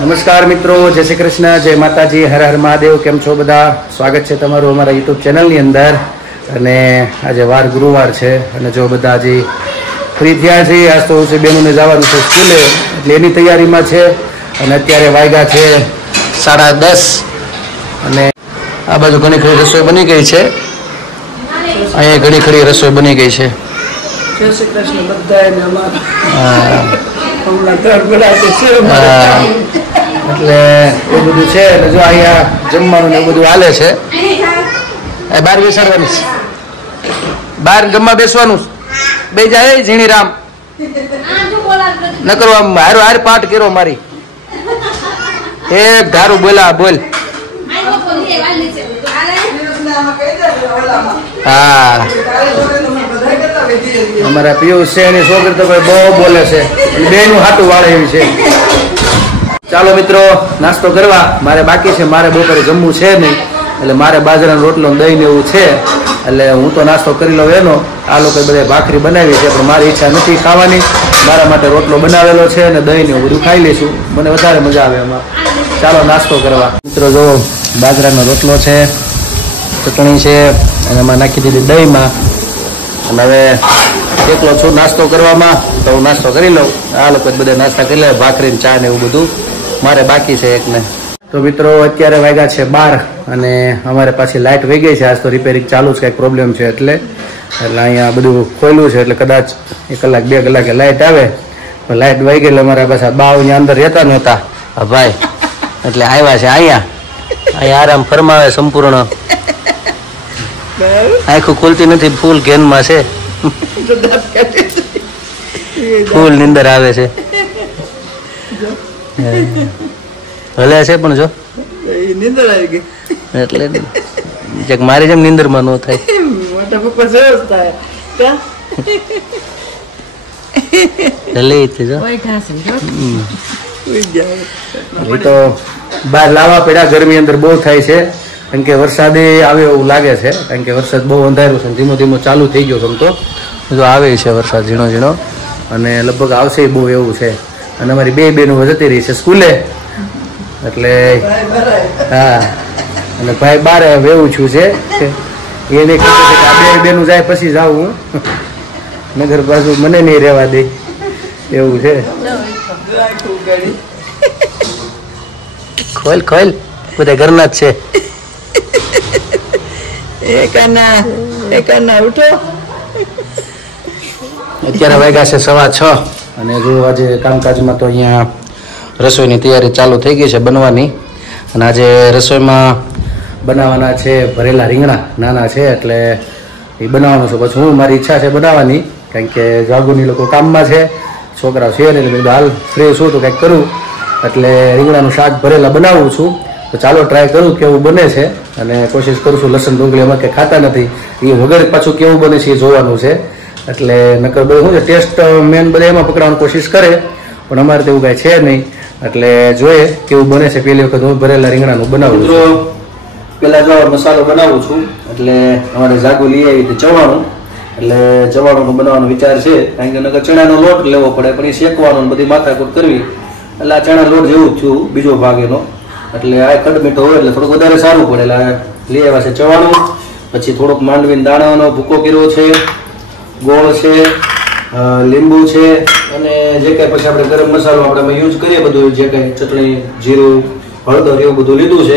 નમસ્કાર મિત્રો, જય શ્રી કૃષ્ણ, જય માતાજી, હર હર મહાદેવ. કેમ છો બધા? સ્વાગત છે તમારું અમારા યુટ્યુબ ચેનલની અંદર. અને આજે વાર ગુરુવાર છે અને જો બધા હજી ફ્રી થયા છે. આજ તો બેનોને જવાનું છે સ્કૂલે, એટલે એની તૈયારીમાં છે. અને અત્યારે વાગ્યા છે 10:30 અને આ બાજુ ઘણી ખરી રસોઈ બની ગઈ છે. અહીંયા ઘણી ખરી રસોઈ બની ગઈ છે. જય શ્રી કૃષ્ણ બધાને અમારા એટલે એ બધું છે. અને જો અહીંયા જમવાનું ને બધું હાલે છે. બહાર બેસાડવાનું છે, બહાર જમવા બેસવાનું બે જાય ઝીણી રામ ન કરવા હારો હાર પાઠ કર્યો મારી એક ધારું બોલા બોલ. હા, અમારા પિયુષ છે એની છોકરી તો ભાઈ બહુ બોલે છે, બેનું હાથું વાળે એવી છે. ચાલો મિત્રો, નાસ્તો કરવા મારે બાકી છે. મારે બપોરે જમવું છે નહીં, એટલે મારે બાજરાનો રોટલો દહીં ને એવું છે, એટલે હું તો નાસ્તો કરી લઉં એનો. આ લોકો બધા ભાખરી બનાવી છે, પણ મારી ઈચ્છા નથી ખાવાની. મારા માટે રોટલો બનાવેલો છે અને દહીં ને એવું બધું ખાઈ લઈશું, મને વધારે મજા આવે એમાં. ચાલો નાસ્તો કરવા. મિત્રો જો બાજરાનો રોટલો છે, ચટણી છે અને એમાં નાખી દીધી દહીંમાં. અને હવે એકલો છું નાસ્તો કરવામાં, તો હું નાસ્તો કરી લઉં. આ લોકો બધા નાસ્તા કરી લે, ભાખરી ચા ને એવું બધું મારે બાકી છે એકને. તો મિત્રો અત્યારે વાગ્યા છે 12 અને અમારે પાછી લાઇટ વહી ગઈ છે. આજ તો રિપેરિંગ ચાલુ છે, કંઈક પ્રોબ્લેમ છે એટલે અહીંયા બધું ખોલ્યું છે, એટલે કદાચ 1 કલાક 2 કલાકે લાઇટ આવે. લાઇટ વહી ગઈ એટલે અમારા પાછા બાવ અહીંયા અંદર રહેતા નહોતા ભાઈ, એટલે આવ્યા છે અહીંયા આરામ ફરમાવે સંપૂર્ણ. આંખું ખુલતી નથી, ફૂલ ઘેનમાં છે, ફૂલ નીંદર આવે છે. ભલે છે પણ જો નીંદર આવી ગઈ એટલે મારી જેમ નીંદરમાં ન થાય. મોટા પપ્પા સરસ થાય તો બહાર લાવવા પડ્યા. ગરમી અંદર બહુ થાય છે, કારણ કે વરસાદે આવે એવું લાગે છે, કારણ કે વરસાદ બહુ અંધારું છે, ધીમો ધીમો ચાલુ થઈ ગયો સમતો. જો આવે છે વરસાદ ઝીણો ઝીણો, અને લગભગ આવશે બહુ એવું છે. અને અમારી 2 બહેનો જતી રહી છે સ્કૂલે, એટલે હા. અને ભાઈ બાર વેવું છું છે, એને કહે છે કે આ 2 બહેનું જાય પછી જાઉં હું, નગર બાજુ મને નહીં રહેવા દે એવું છે. ખોલ ખોલ, બધા ઘરના જ છે. ઉઠો. અત્યારે વાગ્યા છે 6:15 અને જો આજે કામકાજમાં તો અહીંયા રસોઈની તૈયારી ચાલુ થઈ ગઈ છે બનવાની. અને આજે રસોઈમાં બનાવવાના છે ભરેલા રીંગણા, નાના છે એટલે એ બનાવવાનું છે. પછી હું મારી ઈચ્છા છે બનાવવાની, કારણ કે જાગુની લોકો કામમાં છે, છોકરાઓ છે ને, એટલે હાલ ફ્રી છું તો કંઈક કરું, એટલે રીંગણાનું શાક ભરેલા બનાવું છું. તો ચાલો ટ્રાય કરું કેવું બને છે, અને કોશિશ કરું છું. લસણ ડુંગળી એમાં કંઈ ખાતા નથી, એ વગર પાછું કેવું બને છે એ જોવાનું છે. એટલે નકર બધું શું છે, ટેસ્ટ મેન બધા એમાં પકડવાની કોશિશ કરે, પણ અમારે તો એવું કાંઈ છે નહીં. એટલે જોઈએ કેવું બને છે. પહેલી વખત હું ભરેલા રીંગણાનું બનાવું છું. પહેલાં જો મસાલો બનાવું છું, એટલે અમારે જાગુ લઈ આવી ચવાણું, એટલે ચવાણુંનું બનાવવાનો વિચાર છે, કારણ કે નકર ચણાનો લોટ લેવો પડે, પણ એ શેકવાનો બધી માથાકૂટ કરવી. એટલે આ ચણા લોટ જેવું જ થયું, બીજો ભાગ એનો. એટલે આ ખડ મીઠો હોય એટલે થોડુંક વધારે સારું પડે. એટલે લઈ આવ્યા છે ચવાણું, પછી થોડોક માંડવીનો દાણાનો ભૂકો કર્યો છે, ગોળ છે, લીંબુ છે, અને જે કંઈ પછી આપણે ગરમ મસાલો આપણે યુઝ કરીએ બધું, જે કંઈ ચટણી, જીરું, હળદર એવું બધું લીધું છે.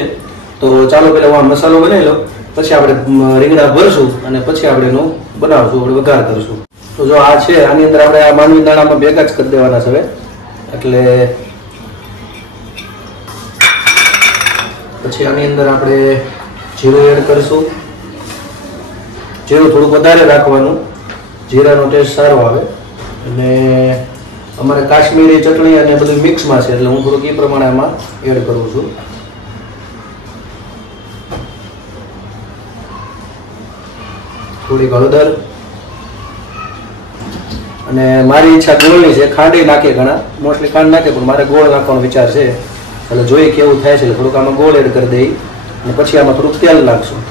તો ચાલો પહેલાં હું આ મસાલો બનાવી લો, પછી આપણે રીંગણા ભરશું અને પછી આપણે એનું બનાવશું, આપણે વઘાર કરશું. તો જો આ છે, આની અંદર આપણે આ માંડવી દાણામાં ભેગા જ કરી દેવાના છે હવે. એટલે પછી આની અંદર આપણે જીરું એડ કરીશું. જીરું થોડુંક વધારે રાખવાનું, જીરાનો ટેસ્ટ સારો આવે. અને અમારે કાશ્મીરી ચટણી અને બધું મિક્સમાં છે, એટલે હું થોડુંક એ પ્રમાણે આમાં એડ કરું છું. થોડીક હળદર, અને મારી ઈચ્છા ગોળની છે. ખાંડી નાખે ઘણા, મોસ્ટલી ખાંડ નાખે, પણ મારે ગોળ નાખવાનો વિચાર છે. એટલે જોઈએ કેવું થાય છે, એટલે થોડુંક આમાં ગોળ એડ કરી દઈ, અને પછી આમાં થોડુંક તેલ નાખશું.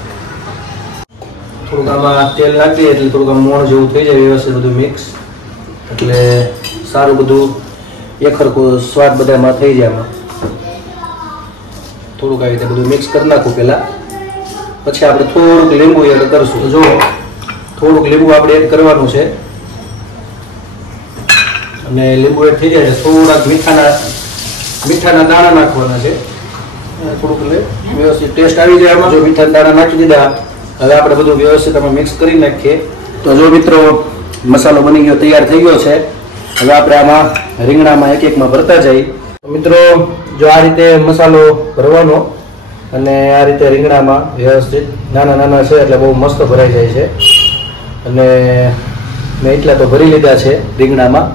થોડુંક આમાં તેલ નાખીએ એટલે થોડુંક આમ મોણ જેવું થઈ જાય, વ્યવસ્થિત બધું મિક્સ, એટલે સારું બધું એકરખો સ્વાદ બધામાં થઈ જાય. આમાં થોડુંક આવી રીતે બધું મિક્સ કરી નાખું પહેલાં. પછી આપણે થોડુંક લીંબુ એડ કરશું. જો થોડુંક લીંબુ આપણે એડ કરવાનું છે અને લીંબુ એડ થઈ જાય થોડાક મીઠાના દાણા નાખવાના છે. થોડુંક વ્યવસ્થિત ટેસ્ટ આવી જાય એમાં. જો મીઠાના દાણા નાખી દીધા, હવે આપણે બધું વ્યવસ્થિત અમે મિક્સ કરી નાખીએ. તો જો મિત્રો મસાલો બની ગયો, તૈયાર થઈ ગયો છે. હવે આપણે આમાં રીંગણામાં એક એકમાં ભરતા જઈએ. મિત્રો જો આ રીતે મસાલો ભરવાનો અને આ રીતે રીંગણામાં વ્યવસ્થિત નાના છે એટલે બહુ મસ્ત ભરાઈ જાય છે. અને મેં એટલા તો ભરી લીધા છે રીંગણામાં,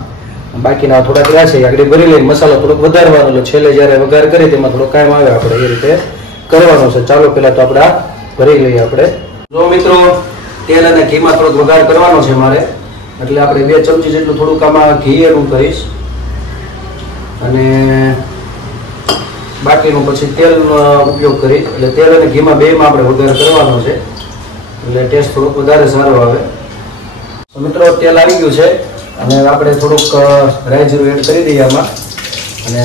બાકીના થોડાક રહ્યા છે આગળ ભરી લઈને મસાલો થોડોક વધારવાનો, એટલે છેલ્લે જ્યારે વઘાર કરીએ તેમાં થોડો કામ આવે આપણે એ રીતે કરવાનો છે. ચાલો પહેલાં તો આપણે આ ભરી લઈએ. આપણે જો મિત્રો તેલ અને ઘીમાં થોડોક વઘાર કરવાનો છે મારે, એટલે આપણે 2 ચમચી જેટલું થોડુંક આમાં ઘી એડ કરીશ અને બાકીનું પછી તેલનો ઉપયોગ કરી. એટલે તેલ અને ઘીમાં બેમાં આપણે વઘાર કરવાનો છે એટલે ટેસ્ટ થોડોક વધારે સારો આવે. તો મિત્રો તેલ આવી ગયું છે અને આપણે થોડુંક રાઈ જીરું એડ કરી દઈએ આમાં. અને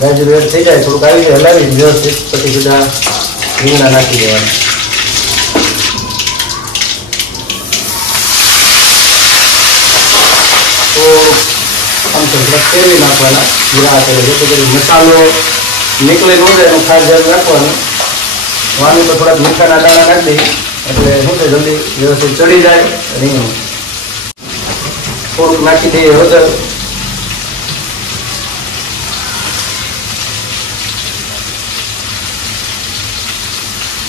રાઈ જીરું એડ થઈ જાય, થોડુંક આવી જાય હલાવી વ્યવસ્થિત, પછી બધા રીંગણા નાખી દેવાના. તો આમ તો થોડાક ફેરવી નાખવાના જીરા કરે, જેથી કરી મસાલો નીકળે ન જાય એનું ખાસ ધ્યાન રાખવાનું. વાની તો થોડાક મીઠાના દાણા નાખી દઈએ એટલે શું છે જલ્દી વ્યવસ્થિત ચડી જાય. રીંગણું થોડુંક નાખી દઈએ હળદર,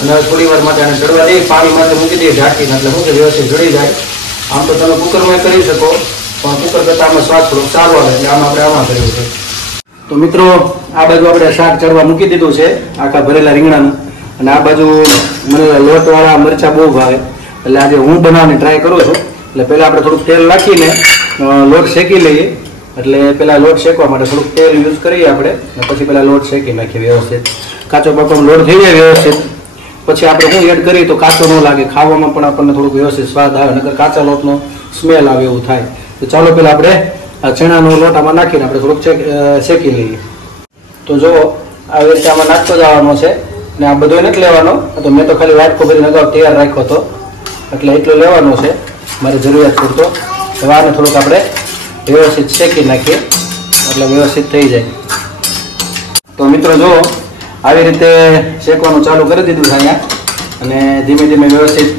અને થોડી વાર માટે આને ચડવા દઈએ, પાણી માટે મૂકી દઈએ ઢાંકીને, એટલે શું કે વ્યવસ્થિત ચડી જાય. આમ તો તમે કુકરમાં કરી શકો, પણ કુકર કરતાં આમાં સ્વાદ થોડોક સારો આવે એટલે આમાં આપણે આમાં કર્યું છે. તો મિત્રો આ બાજુ આપણે શાક ચડવા મૂકી દીધું છે, આખા ભરેલા રીંગણાનું. અને આ બાજુ મને લોટવાળા મરચાં બહુ ભાવે, એટલે આજે હું બનાવવાની ટ્રાય કરું છું. એટલે પહેલાં આપણે થોડુંક તેલ નાખીને લોટ શેકી લઈએ. એટલે પહેલાં લોટ શેકવા માટે થોડુંક તેલ યુઝ કરીએ આપણે, અને પછી પહેલાં લોટ શેકી નાખીએ વ્યવસ્થિત. કાચો પાકોનો લોટ થઈ જાય વ્યવસ્થિત, પછી આપણે શું એડ કરીએ તો કાચો ન લાગે, ખાવામાં પણ આપણને થોડુંક વ્યવસ્થિત સ્વાદ આવે, નકર કાચા લોટનો સ્મેલ આવે એવું થાય. તો ચાલો પહેલાં આપણે આ ચણાનો લોટ આમાં નાખીને આપણે થોડુંક શેકી લઈએ. તો જો આવી રીતે આમાં નાખતો જવાનો છે, ને આ બધો નથી લેવાનો. તો મેં તો ખાલી વાટકો ભરીને અગાઉ તૈયાર રાખ્યો હતો, એટલે એટલો લેવાનો છે મારી જરૂરિયાત પૂરતો. હવે આને થોડુંક આપણે વ્યવસ્થિત શેકી નાખીએ એટલે વ્યવસ્થિત થઈ જાય. તો મિત્રો જો આવી રીતે શેકવાનું ચાલુ કરી દીધું છે અહીંયા, અને ધીમે ધીમે વ્યવસ્થિત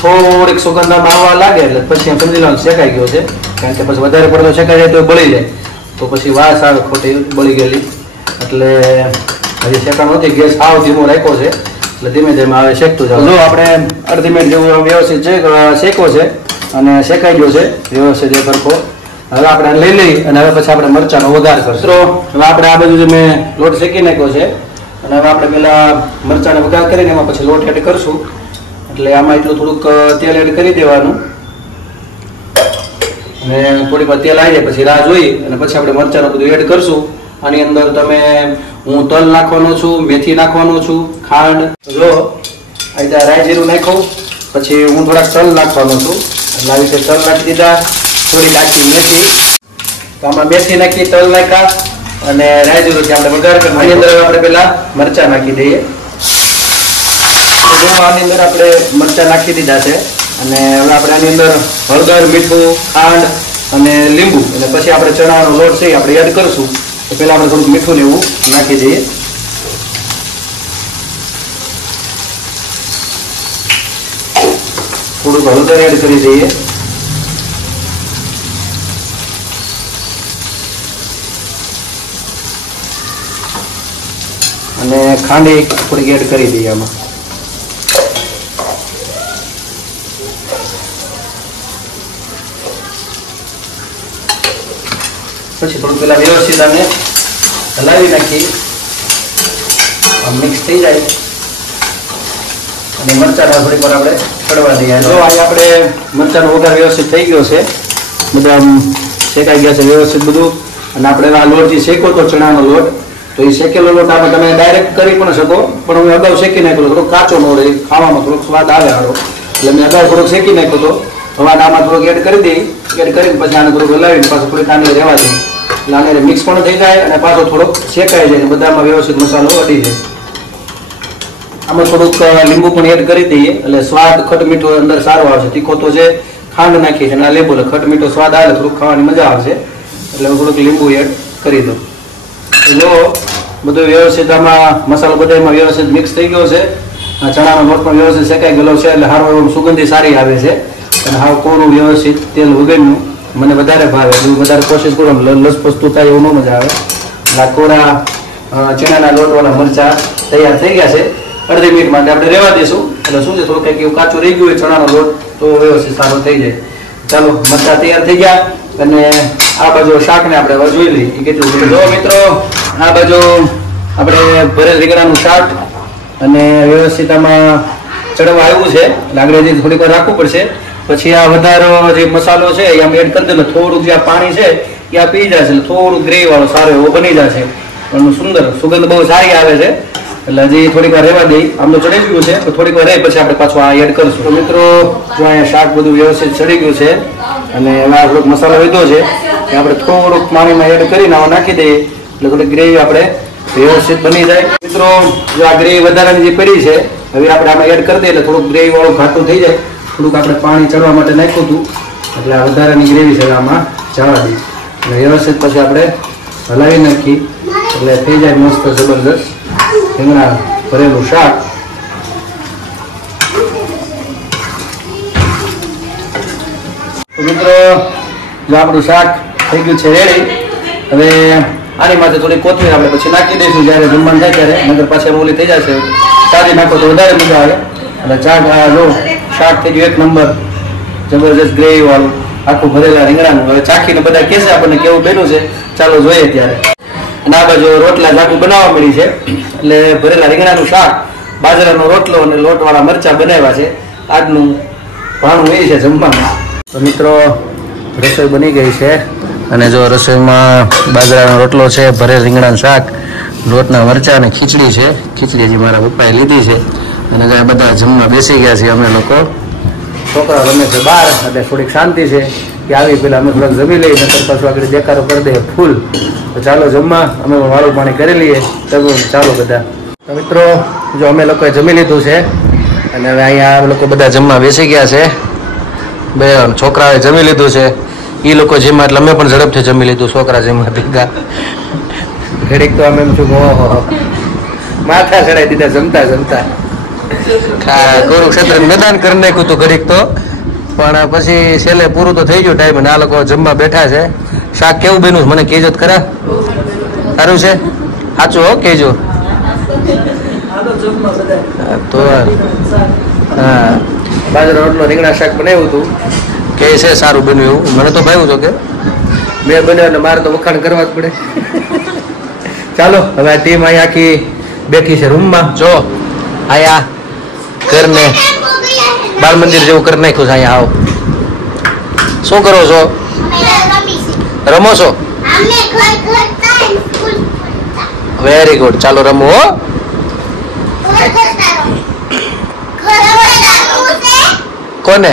થોડીક સુગંધમાં આવવા લાગે એટલે પછી સમજી લેવાનું શેકાઈ ગયો છે. કારણ કે પછી વધારે પડતો શેકાઈ જાય તો બળી જાય, તો પછી વાસ આવે ખોટી બળી ગયેલી. એટલે હજી શેકાનો નથી, ગેસ સાવ ધીમો રાખ્યો છે, એટલે ધીમે ધીમે આવે શેકતું જાવ. જો આપણે અડધી મિનિટ જેવું વ્યવસ્થિત શેકો છે અને શેકાઈ ગયો છે વ્યવસ્થિત એ સરખો. હવે આપણે લઈ લઈ અને હવે પછી આપણે મરચાંનો વઘાર કરશું. તો હવે આપણે આ બાજુ જે મેં લોટ શેકી નાખ્યો છે, અને હવે આપણે પહેલાં મરચાંનો વઘાર કરીને એમાં પછી લોટ એડ કરશું. એટલે આમાં એટલું થોડુંક તેલ એડ કરી દેવાનું, અને થોડીક વાર તેલ આવી જાય પછી રાહ જોઈ અને પછી આપણે મરચાંનું બધું એડ કરશું. આની અંદર હું તલ નાખવાનો છું, મેથી નાખવાનો છું, ખાંડ. જો આ રીતે રાઈ જીરું નાખ્યું, પછી હું થોડાક તલ નાખવાનો છું, એટલે આવી રીતે તલ નાખી દીધા, થોડી નાખી મેથી. તો આમાં મેથી નાખી, તલ નાખ્યા અને રાઈ જીરુંથી આપણે વઘાર કરી. આની અંદર આપણે પહેલાં મરચાં નાખી દઈએ. તો આની અંદર આપણે મરચાં નાખી દીધા છે, અને હવે આપણે આની અંદર હળદર, મીઠું, ખાંડ અને લીંબુ, અને પછી આપણે ચણાનો લોટ છે આપણે એડ કરીશું. તો પહેલાં આપણે થોડુંક મીઠું ને એવું નાખી દઈએ. થોડુંક હળદર એડ કરી દઈએ, અને ખાંડ થોડીક એડ કરી દઈએ આમાં. પછી થોડું પેલા વ્યવસ્થિત આને હલાવી નાખી, મિક્સ થઈ જાય અને મરચાં થોડીક વાર આપણે ચડવા દઈએ. જો આજે આપણે મરચાંનો વઘાર વ્યવસ્થિત થઈ ગયો છે, બધા શેકાઈ ગયા છે વ્યવસ્થિત બધું. અને આપણે આ લોટ જે શેકો તો ચણાનો લોટ, તો એ શેકેલો લોટ આપણે તમે ડાયરેક્ટ કરી પણ શકો, પણ હું અગાઉ શેકી નાખ્યો થોડોક કાચો ન રહે, ખાવામાં થોડોક સ્વાદ આવે સારો, એટલે મેં અગાઉ થોડોક શેકી નાખ્યો હતો. હવે આમાં થોડોક એડ કરી દઈએ, એડ કરીને પછી આને થોડુંક હલાવીને પાછું થોડીક આને રહેવા દઈએ. લાગે મિક્સ પણ થઈ જાય અને પાછો થોડોક શેકાઈ જાય, બધામાં વ્યવસ્થિત મસાલો અડી જાય. આમાં થોડુંક લીંબુ પણ એડ કરી દઈએ એટલે સ્વાદ ખટ મીઠો અંદર સારો આવશે. તીખો તો છે, ખાંડ નાખીએ છીએ અને આ લીંબુ ખટ મીઠો સ્વાદ આવે થોડુંક ખાવાની મજા આવશે એટલે હું થોડુંક લીંબુ એડ કરી દઉં. જો બધું વ્યવસ્થિત આમાં મસાલો બધામાં વ્યવસ્થિત મિક્સ થઈ ગયો છે. ચણાનો લોટ પણ વ્યવસ્થિત શેકાઈ ગયેલો છે એટલે સારો એવો સુગંધી સારી આવે છે અને હાવ કોરું વ્યવસ્થિત તેલ વગરનું મને વધારે ભાવે. હું વધારે કોશિશ કરું લસપસતું થાય એવું ન મજા આવે. એટલે કોરા ચણાના લોટવાળા મરચાં તૈયાર થઈ ગયા છે. અડધી મિનિટ માટે આપણે રહેવા દઈશું એટલે શું છે થોડું કંઈક એવું કાચું રહી ગયું હોય ચણાનો લોટ તો વ્યવસ્થિત સારો થઈ જાય. ચાલો મરચાં તૈયાર થઈ ગયા અને આ બાજુ શાકને આપણે હવે જોઈ લઈએ કેટલું. જો મિત્રો આ બાજુ આપણે ભરેલ રીંગણાનું શાક અને વ્યવસ્થિત આમાં ચડવા આવ્યું છે એટલે આગળ થોડીક વાર રાખવું પડશે. પછી આ વધારો જે મસાલો છે એ આમ એડ કરી દે થોડુંક જે પાણી છે એ આ પી જશે એટલે થોડુંક ગ્રેવી વાળો સારો એવો બની જશે. પણ સુંદર સુગંધ બહુ સારી આવે છે એટલે હજી થોડીક વાર રહેવા દઈ. આમ તો ચડી ગયું છે તો થોડીક વાર રહે પછી આપણે પાછું આ એડ કરશું. તો મિત્રો જો અહીંયા શાક બધું વ્યવસ્થિત ચડી ગયું છે અને હવે આ થોડોક મસાલો લીધો છે એ આપણે થોડુંક પાણીમાં એડ કરીને આમાં નાખી દઈએ એટલે થોડીક ગ્રેવી આપણે વ્યવસ્થિત બની જાય. મિત્રો જો આ ગ્રેવી વધારાની જે પડી છે હવે આપણે આમાં એડ કરી દઈએ એટલે થોડુંક ગ્રેવી વાળું ઘાટું થઈ જાય. થોડુંક આપણે પાણી ચડવા માટે નાખ્યું હતું એટલે આ વધારાની ગ્રેવી છે આમાં જવા દઈએ અને વ્યવસ્થિત પછી આપણે હલાવી નાખી એટલે થઈ જાય મસ્ત જબરદસ્ત રીંગણા ભરેલું શાક. તો મિત્રો જો આપણું શાક થઈ ગયું છે રેડી. હવે આની માથે થોડી કોથમીર આપણે પછી નાખી દઈશું જ્યારે જમવાનું થાય ત્યારે, નગર પાછળ ઓલી થઈ જશે. સારી નાખો તો વધારે મજા આવે. અને જો શાક થઈ ગયું એક નંબર જબરજસ્ત ગ્રેવી વાળું આખું ભરેલા રીંગણાનું. હવે ચાખીને બધા કહેશે આપણને કેવું બન્યું છે, ચાલો જોઈએ ત્યારે. અને આ બાજુ રોટલા જાગું બનાવવા મળી છે એટલે ભરેલા રીંગણાનું શાક, બાજરાનો રોટલો અને લોટવાળા મરચાં બનાવ્યા છે. આજનું ભાણું એ છે જમવાનું. તો મિત્રો રસોઈ બની ગઈ છે અને જો રસોઈમાં બાજરાનો રોટલો છે, ભરેલ રીંગણાનું શાક, લોટના મરચાં અને ખીચડી છે. ખીચડી હજી મારા પપ્પાએ લીધી છે અને ત્યાં બધા જમવા બેસી ગયા છીએ અમે લોકો. છોકરા રમે છે બહાર એટલે થોડીક શાંતિ છે કે આવી પેલા અમે થોડાક જમી લઈએ નકર પાછું આગળ દેખાડો કરી દઈએ ફૂલ. તો ચાલો જમવા અમે વાળું પાણી કરી લઈએ. ચાલો બધા. તો મિત્રો જો અમે લોકોએ જમી લીધું છે અને હવે અહીંયા અમે લોકો બધા જમવા બેસી ગયા છે. બે છોકરાએ જમી લીધું છે, એ લોકો જેમાં એટલે અમે પણ ઝડપથી જમી લીધું. છોકરા જેમાં ભેગા ઘડીક તો અમે એમ છું માથા ચડાવી દીધા જમતા જમતા. કુરુક્ષેત્ર મેદાન કરી નાખ્યું હતું ઘડીક તો, પણ પછી છેલ્લે પૂરું તો થઈ ગયું ટાઈમ અને આ લોકો જમવા બેઠા છે. શાક કેવું બન્યું મને કહેજો જ ખરા. સારું છે? સાચું હો કહેજો. તો હા બાજરો રોટલો રીંગણા શાક બનાવ્યું હતું કે છે સારું બન્યું એવું મને તો ભાવ્યું હતું કે મેં બન્યો એટલે મારે તો વખાણ કરવા જ પડે. ચાલો હવે આ ટીમ અહીંયા આખી બેઠી છે રૂમમાં. જો અહીંયા ઘરને બાળ મંદિર જેવું કરી નાખ્યું છે. અહીંયા આવો. શું કરો છો? રમો છો? Very good. ચાલો રમો હો. કોને?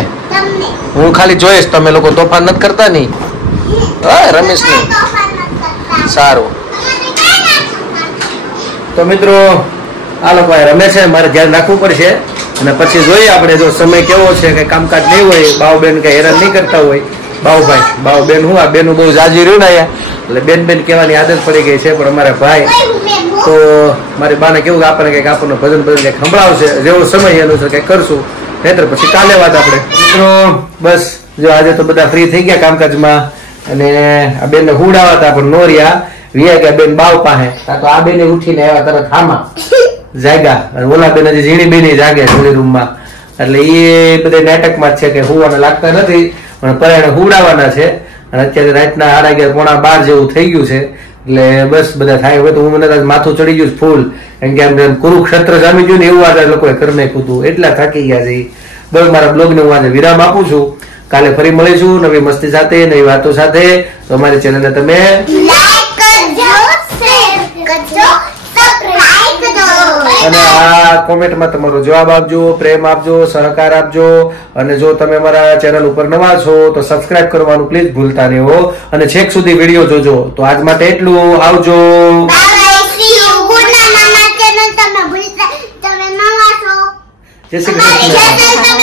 હું ખાલી જોઈશ, તમે લોકો તોફાન નથી કરતા નહીં. રમેશ નહીં. સારું. તો મિત્રો આ લોકો રમે છે, મારે ધ્યાન રાખવું પડશે અને પછી જોઈએ આપણે જો સમય કેવો છે કે કામકાજ નહીં હોય, બાઉબેન કઈ હેરાન નહીં કરતા હોય. બાઉબેન હું આ બેનું બહુ જાજી રહ્યું ને અહીંયા એટલે બેન કહેવાની આદત પડી ગઈ છે. પણ અમારા ભાઈ તો મારી બાને કેવું આપણને કંઈક આપણને ભજન કંઈક સંભળાવશે, જેવો સમય એનું છે કંઈક કરશું, નહીતર પછી કાલે વાત આપણે. મિત્રો બસ જો આજે તો બધા ફ્રી થઈ ગયા કામકાજમાં અને આ બેનને હુડાવા હતા પણ નો રહ્યા. વિયા ગયા બેન બાવ પાસે, તો આ બેને ઉઠીને આવ્યા તરત હામાં જાગ્યા અને ઓલા બેન હજી ઝીણી બેની જાગે થોડી રૂમમાં. એટલે એ બધા નાટકમાં જ છે કે હુવાના લાગતા નથી પણ પરાણે હુડાવાના છે. અને અત્યારે રાતના 11:30-12 જેવું થઈ ગયું છે એટલે બસ બધા થાય. હવે તો હું મને માથું ચડી ગયું ફૂલ, કેમ કે આમ કુરુક્ષેત્ર જામી ગયું ને એવું આજે લોકોએ કરી નાખ્યું હતું. એટલા થાકી ગયા છે. બસ મારા બ્લોગને હું આજે વિરામ આપું છું. કાલે ફરી મળીશું નવી મસ્તી સાથે, નવી વાતો સાથે. તો અમારી ચેનલને તમે લાઈક કરજો, શેર કરજો, સબસ્ક્રાઇબ કરજો. અને આ કોમેન્ટમાં તમારો જવાબ આપજો, પ્રેમ આપજો, સહકાર આપજો. અને જો તમે અમારા ચેનલ ઉપર નવા છો તો સબસ્ક્રાઇબ કરવાનું પ્લીઝ ભૂલતા નહીં હો. અને છેક સુધી વિડીયો જોજો. તો આજ માટે એટલું. આવજો. જય શ્રી કૃષ્ણ.